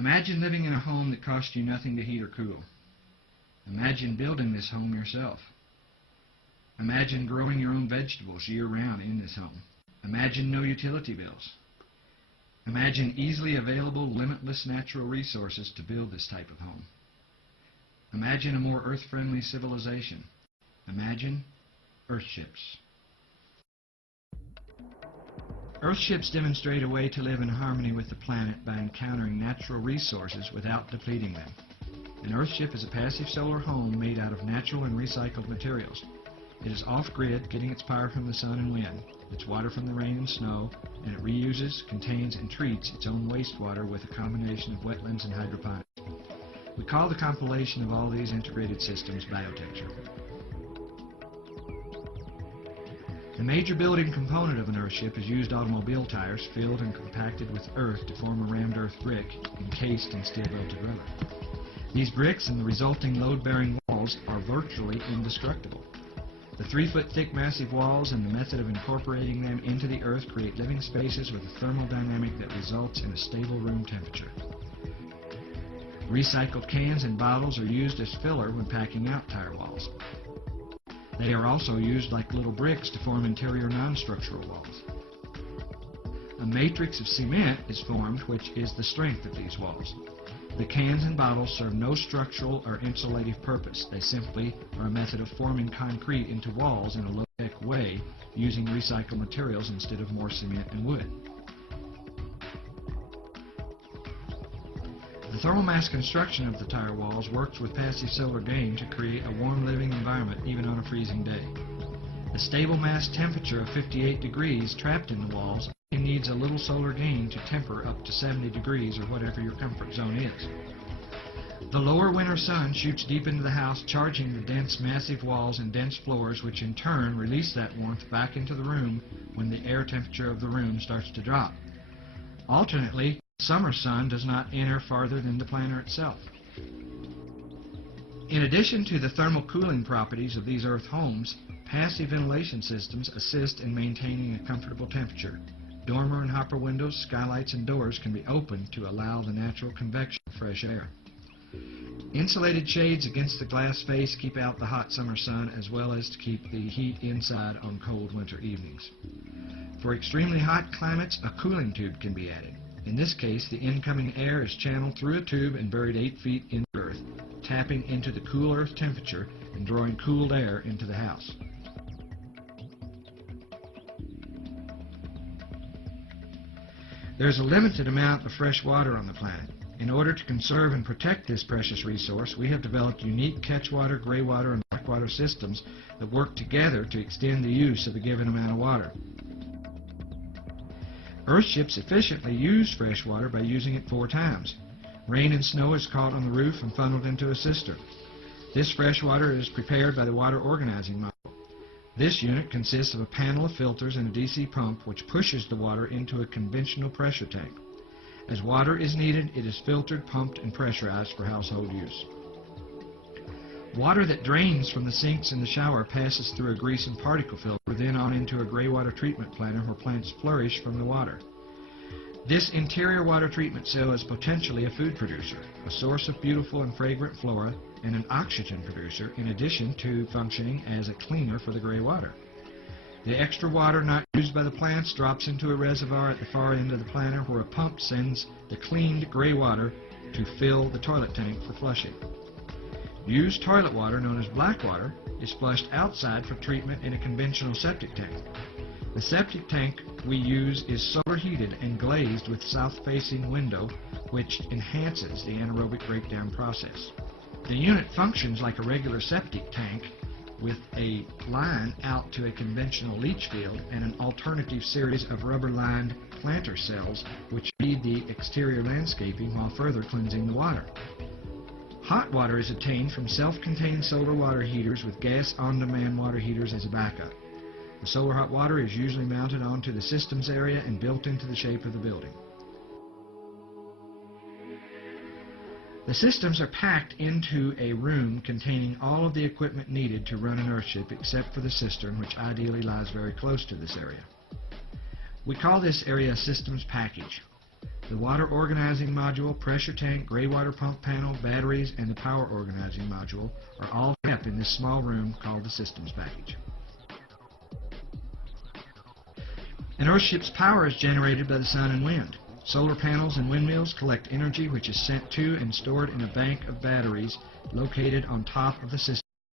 Imagine living in a home that costs you nothing to heat or cool. Imagine building this home yourself. Imagine growing your own vegetables year-round in this home. Imagine no utility bills. Imagine easily available, limitless natural resources to build this type of home. Imagine a more earth-friendly civilization. Imagine Earthships. Earthships demonstrate a way to live in harmony with the planet by encountering natural resources without depleting them. An Earthship is a passive solar home made out of natural and recycled materials. It is off-grid, getting its power from the sun and wind, its water from the rain and snow, and it reuses, contains, and treats its own wastewater with a combination of wetlands and hydroponics. We call the compilation of all these integrated systems biotecture. The major building component of an Earthship is used automobile tires filled and compacted with earth to form a rammed earth brick encased in steel-belted rubber. These bricks and the resulting load-bearing walls are virtually indestructible. The 3-foot thick massive walls and the method of incorporating them into the earth create living spaces with a thermodynamic that results in a stable room temperature. Recycled cans and bottles are used as filler when packing out tire walls. They are also used like little bricks to form interior non-structural walls. A matrix of cement is formed, which is the strength of these walls. The cans and bottles serve no structural or insulative purpose. They simply are a method of forming concrete into walls in a low-tech way using recycled materials instead of more cement and wood. The thermal mass construction of the tire walls works with passive solar gain to create a warm living environment even on a freezing day. The stable mass temperature of 58 degrees trapped in the walls needs a little solar gain to temper up to 70 degrees or whatever your comfort zone is. The lower winter sun shoots deep into the house, charging the dense massive walls and dense floors, which in turn release that warmth back into the room when the air temperature of the room starts to drop. Alternately, summer sun does not enter farther than the planter itself. In addition to the thermal cooling properties of these earth homes, passive ventilation systems assist in maintaining a comfortable temperature. Dormer and hopper windows, skylights, and doors can be opened to allow the natural convection of fresh air. Insulated shades against the glass face keep out the hot summer sun as well as to keep the heat inside on cold winter evenings. For extremely hot climates, a cooling tube can be added. In this case, the incoming air is channeled through a tube and buried 8 feet in the earth, tapping into the cool earth temperature and drawing cooled air into the house. There's a limited amount of fresh water on the planet. In order to conserve and protect this precious resource, we have developed unique catchwater, gray water, and blackwater systems that work together to extend the use of a given amount of water. Earthships efficiently use fresh water by using it 4 times. Rain and snow is caught on the roof and funneled into a cistern. This fresh water is prepared by the water organizing module. This unit consists of a panel of filters and a DC pump which pushes the water into a conventional pressure tank. As water is needed, it is filtered, pumped, and pressurized for household use. Water that drains from the sinks in the shower passes through a grease and particle filter, then on into a gray water treatment planter where plants flourish from the water. This interior water treatment cell is potentially a food producer, a source of beautiful and fragrant flora, and an oxygen producer, in addition to functioning as a cleaner for the gray water. The extra water not used by the plants drops into a reservoir at the far end of the planter where a pump sends the cleaned gray water to fill the toilet tank for flushing. Used toilet water, known as black water, is flushed outside for treatment in a conventional septic tank. The septic tank we use is solar heated and glazed with south-facing window, which enhances the anaerobic breakdown process. The unit functions like a regular septic tank with a line out to a conventional leach field and an alternative series of rubber-lined planter cells which feed the exterior landscaping while further cleansing the water. Hot water is obtained from self-contained solar water heaters with gas on-demand water heaters as a backup. The solar hot water is usually mounted onto the systems area and built into the shape of the building. The systems are packed into a room containing all of the equipment needed to run an Earthship except for the cistern, which ideally lies very close to this area. We call this area a systems package. The water organizing module, pressure tank, gray water pump panel, batteries, and the power organizing module are all kept in this small room called the systems package. An Earthship's power is generated by the sun and wind. Solar panels and windmills collect energy which is sent to and stored in a bank of batteries located on top of the system.